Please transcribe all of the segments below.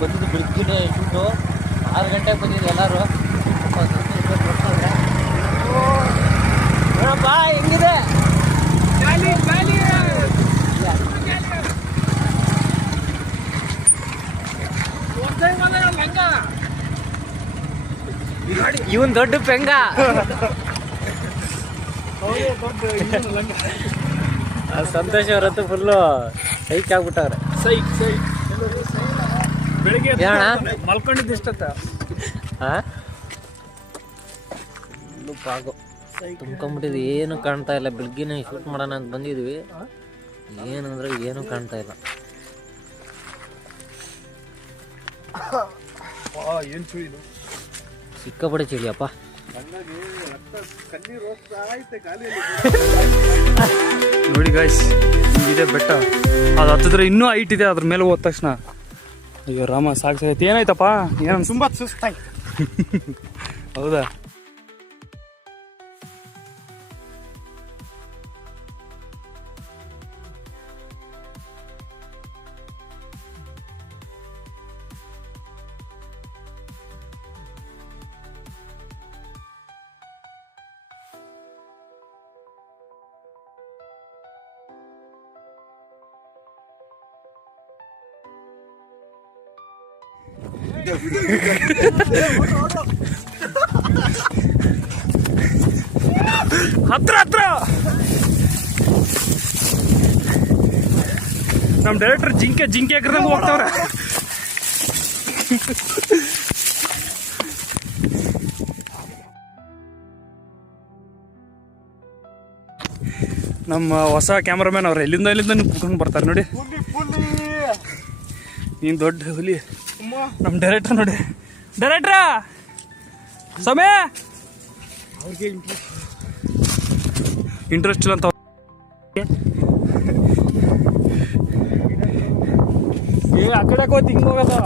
ಬಂದಿದ್ದು ಬೆಳಗ್ಗೆ ಶೂಟು ಆರು ಗಂಟೆಗೆ ಬಂದಿದ್ದು ಎಲ್ಲರೂ. ನೋಡಪ್ಪ ಹೆಂಗಿದೆ? ಇವನ್ ದೊಡ್ಡ ಪೆಂಗ. ಸಂತೋಷ ಸಂತೋಷ್ ಅವರಂತೂ ಫುಲ್ಲು ಸೈಕ್ ಆಗ್ಬಿಟ್ಟವ್ರೆ. ಸೈಕ್ ಸೈಕ್. ಬೆಳಿಗ್ಗೆ ಏನಣ್ಣ? ಮಲ್ಕೊಂಡಿದ್ದು ಇಷ್ಟತ್ತ. ಹಾ ಫುಲ್ಲು ಪಾಗು. ಏನು ಕಾಣ್ತಾ ಇಲ್ಲ. ಬೆಳಗ್ಗೆನೇ ಶೂಟ್ ಮಾಡೋಣ ಅಂತ ಬಂದಿದ್ವಿ. ಏನಂದ್ರೆ ಏನು ಕಾಣ್ತಾ ಇಲ್ಲ. ಏನ್ ಚೂ ಇದು? ಸಿಕ್ಕಾಪಟ್ಟೆ ಚಳಿಯಪ್ಪ ನೋಡಿ ಗಾಯ್ಸ್ ಇದೆ ಬೆಟ್ಟ. ಅದು ಹತ್ತಿದ್ರೆ ಇನ್ನೂ ಹೈಟ್ ಇದೆ ಅದ್ರ ಮೇಲೆ ಹೋದ ತಕ್ಷಣ. ಅಯ್ಯೋ ರಾಮ ಸಾಕು ಸಾಕೈತೆ ಏನಾಯ್ತಪ್ಪ ಏನ್ ತುಂಬಾ ಸುಸ್ತಾಯ್ತು. ಹೌದಾ? ಹತ್ರ ಹತ್ರ! ನಮ್ ಡೈರೆಕ್ಟರ್ ಜಿಂಕೆ ಜಿಂಕೆ ಹಾಕಿದಂಗೆ ಹೋಗ್ತಾವ್ರೆ. ನಮ್ಮ ಹೊಸ ಕ್ಯಾಮ್ರಾಮ್ಯಾನ್ ಅವ್ರು ಎಲ್ಲಿಂದ ಎಲ್ಲಿಂದ ಕುಟ್ಕೊಂಡು ಬರ್ತಾರೆ ನೋಡಿ. ನೀನ್ ದೊಡ್ಡ ಹುಲಿ. ನಮ್ಮ ಡೈರೆಕ್ಟರ್ ನೋಡಿ. ಡೈರೆಕ್ಟ್ರ ಸಮಯ? ಇಂಟ್ರೆಸ್ಟ್ ಇಲ್ಲ ಅಂತ ಏ ಆ ಕಡೆ ಹೋಗಿ ಹಿಂಗೆ ಹೋಗೋದು.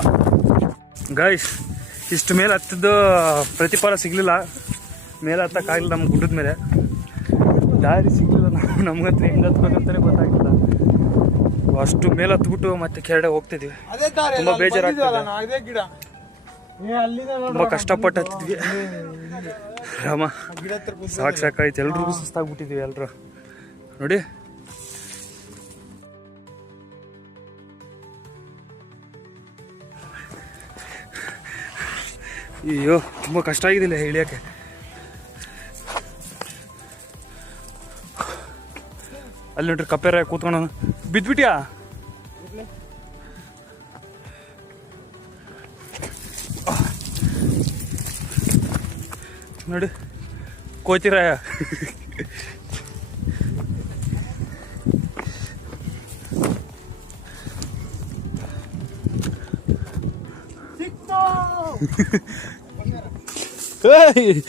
ಗೈಸ್ ಇಷ್ಟು ಮೇಲೆ ಹತ್ತಿದ್ದು ಪ್ರತಿಫಲ ಸಿಗ್ಲಿಲ್ಲ. ಮೇಲೆ ಹತ್ತಕ್ಕಾಗಲಿಲ್ಲ ನಮ್ಮ ಗುಡ್ಡದ ಮೇಲೆ. ದಾರಿ ಸಿಗ್ಲಿಲ್ಲ. ನಾವು ನಮ್ಗೆ ಹತ್ರ ಹೆಂಗೆ ಹತ್ಬೇಕಂತಾನೆ ಗೊತ್ತಾಗಿಲ್ಲ ಅಷ್ಟು ಮೇಲೆ ಹತ್ಬಿಟ್ಟು ಮತ್ತೆ ಕೆರಡೆ ಹೋಗ್ತಿದ್ವಿ. ತುಂಬಾ ಬೇಜಾರಾಗ್ತದೆ. ಅದೇ ಗಿಡ. ಏ ಅಲ್ಲಿಂದ ತುಂಬಾ ಕಷ್ಟಪಟ್ಟು ಹತ್ತಿದ್ವಿ ರಾಮ. ಸಾಕು ಸಾಕಾಯ್ತು ಎಲ್ರಿಗೂ ಸುಸ್ತಾಗ್ಬಿಟ್ಟಿದ್ವಿ ಎಲ್ರು. ನೋಡಿ. ಅಯ್ಯೋ ತುಂಬ ಕಷ್ಟ ಆಗಿದಿಲ್ಲ ಇಳಿಯೋಕ್ಕೆ ಅಲ್ಲಿ ನೋಡ್ರಿ ಕಪ್ಪೆರ ಕೂತ್ಕೊಂಡು ಬಿದ್ಬಿಟ್ಯಾ? ನೋಡಿ ಕೋತಿರಾಯ ಏಯ್!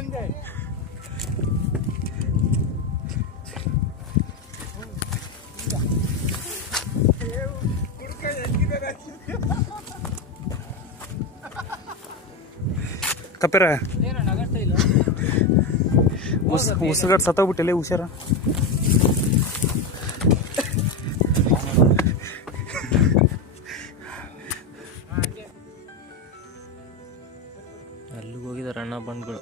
ಕಪ್ಪೆರ? ಉಸ್ ಉಸಿರುಗಟ್ಟು ಸತ್ತೋಗ್ಬಿಟ್ಟಿಲ್ಲ ಹುಷಾರ? ಅಲ್ಲಿಗೆ ಹೋಗಿದ್ದಾರೆ ಅಣ್ಣ ಬಂಡ್ಗಳು.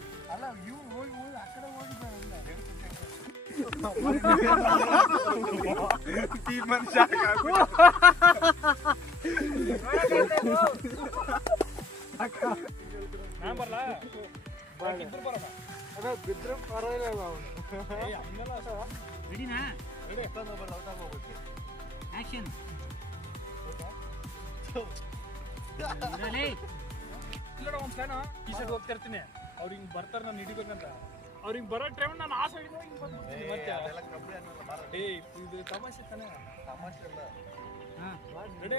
ಇಬ್ರು ಬರೋಣ ಅದೇ ಬಿದ್ರೆ. ರೆಡಿನಾ ರೆಡಿ? ಆಕ್ಷನ್ ಒಂದ್ ಸಣ್ಣ ಈ ಸೈಡ್ ಹೋಗ್ತಾ ಇರ್ತೀನಿ ಅವ್ರು ಹಿಂಗ್ ಬರ್ತಾರ, ನಾನು ಹಿಡಿಬೇಕಂತ ಅವ್ರು ಹಿಂಗ್ ಬರೋ ಟೈಮ್ ನಾನು ಆ ಸೈಡ್ ಹಿಂಗ್ ಬಂದ್ಬಿಡ್ತೀನಿ ಮತ್ತೆ ಇದು ತಮಾಷೆ ತಾನೆ? ರೆಡಿ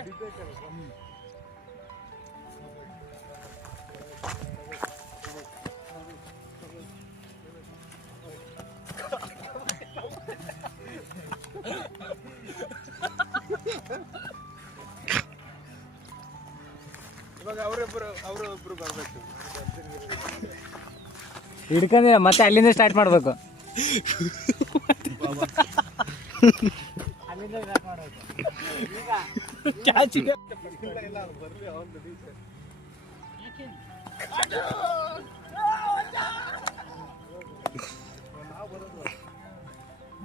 ಇವಾಗ ಅವರೊಬ್ಬರು ಅವರೊಬ್ಬರು ಬರಬೇಕು. ಹಿಡ್ಕೊಂಡೆ ಮತ್ತೆ ಅಲ್ಲಿಂದ ಸ್ಟಾರ್ಟ್ ಮಾಡ್ಬೇಕು.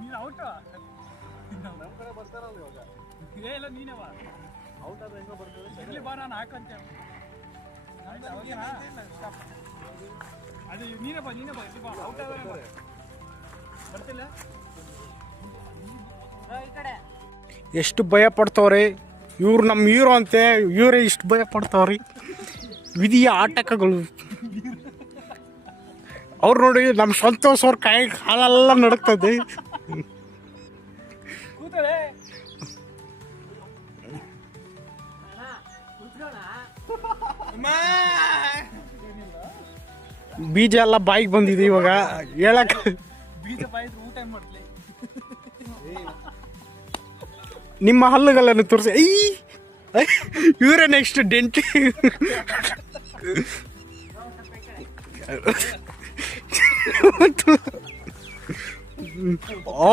ಇಲ್ಲ ಇಲ್ಲ ಔಟ್ ಇಲ್ಲ ಆದ್ರೆ ಬರ್ತದೆ ಇರ್ಲಿ ಬಾ ಅದು ನೀನೇ ಬಾ ನೀನೇ ಬಾ ಇಲ್ಲಿ ಬಾ. ಔಟ್ ಆದ್ರೆ ಬಾ. ಬರ್ತಿಲ್ಲ ಎಷ್ಟು ಭಯ ಪಡ್ತಾವ್ರಿ? ಇವ್ರು ನಮ್ಮ ಹೀರೋ ಅಂತೆ ಇವರೇ ಇಷ್ಟು ಭಯ ಪಡ್ತಾವ್ರಿ. ವಿಧಿಯ ಆಟಕಗಳು. ಅವ್ರು ನೋಡಿ ನಮ್ಮ ಸಂತೋಷ ಅವ್ರ ಕಾಯಿ ಕಾಲೆಲ್ಲ ನಡಕ್ತದೆ ಕೂತಳೆ ಬೀಜ ಎಲ್ಲ ಬಾಯಿಗೆ ಬಂದಿದೆ ಇವಾಗ. ಹೇಳಕ್ ಬೀಜ ಬಾಯಿದ್ರೆ ಊಟ ಮಾಡ್ಲಿ? ನಿಮ್ಮ ಹಲ್ಲುಗಳನ್ನು ತೋರಿಸಿ. ಐ! ಇವರೇ ನೆಕ್ಸ್ಟ್ ಡೆಂಟಿ ಓ